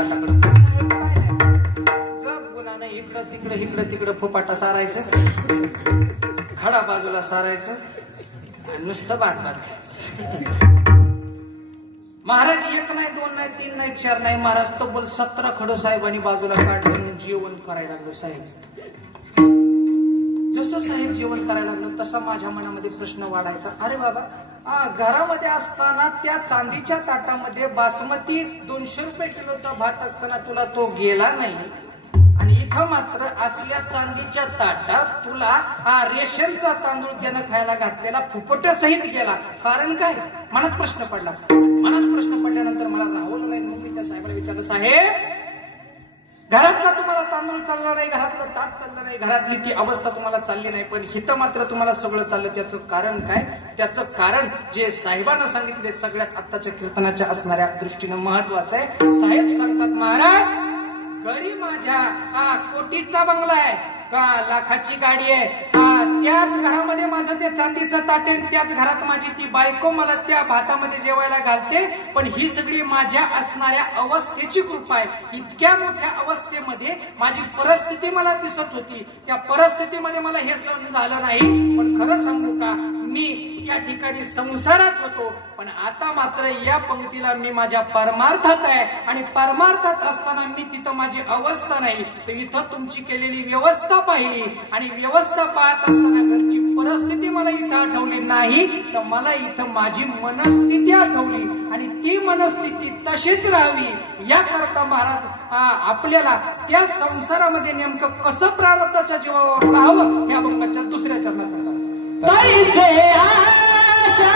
ताटाकडे. साहेब काय नाही, गप गुणानं इकडं तिकडं फुपाटा सारायचं, खडा बाजूला सारायचं, नुसतं बात. महाराज एक नाही, दोन नाही, तीन नाही, चार नाही, महाराज तब्बल 17 खडं साहेबांनी बाजूला काढलं, जेवण करायला लागलो. साहेब जसं साहेब जेवण करायला लागलो तसा माझ्या मनामध्ये प्रश्न वाढायचा, अरे बाबा घरामध्ये असताना त्या चांदीच्या ताटामध्ये बासमती 200 रुपये किलोचा भात असताना तुला तो गेला नाही, आणि इथं मात्र असल्या चांदीच्या ताटात तुला रेशनचा तांदूळ त्यानं खायला घातलेला फुफट सहित गेला. कारण काय? मनात प्रश्न पडला. मनात प्रश्न पडल्यानंतर मला राहवलं नाही. मग मी त्या साहेबाला विचारलं, साहेब घरातला तुम्हाला तांदूळ चालला नाही, घरातलं ताट चाललं नाही, घरातली ती अवस्था तुम्हाला चालली नाही, पण हिथं मात्र तुम्हाला सगळं चाललं, त्याचं कारण काय? त्याचं कारण जे साहेबांना सांगितले सगळ्यात आत्ताच्या कीर्तनाच्या असणाऱ्या दृष्टीनं महत्वाचं आहे. साहेब सांगतात, महाराज घरी माझ्या कोटीचा बंगला आहे, लाखाची गाडी आहे, त्याच घरामध्ये माझं ते चांदीचं ताट आहे, त्याच घरात माझी ती बायको मला त्या भातामध्ये जेवायला घालते, पण ही सगळी माझ्या असणाऱ्या अवस्थेची कृपा आहे. इतक्या मोठ्या अवस्थेमध्ये माझी परिस्थिती मला दिसत होती, त्या परिस्थितीमध्ये मला हे सहन झालं नाही. पण खरं सांगू का, मी त्या ठिकाणी संसारात होतो, पण आता मात्र या पंक्तीला मी माझ्या परमार्थात आहे, आणि परमार्थात असताना मी तिथं माझी अवस्था नाही, तर इथं तुमची केलेली व्यवस्था पाहिली, आणि व्यवस्था पाहत असताना घरची परिस्थिती मला इथं आठवली नाही, तर मला इथं माझी मनस्थिती आठवली, आणि ती मनस्थिती तशीच राहावी याकरता महाराज आपल्याला त्या संसारामध्ये नेमकं कसं प्रारब्धाच्या जीवावर राहावं या अभंगाच्या दुसऱ्या चरणात सांगतात. कैसे आशा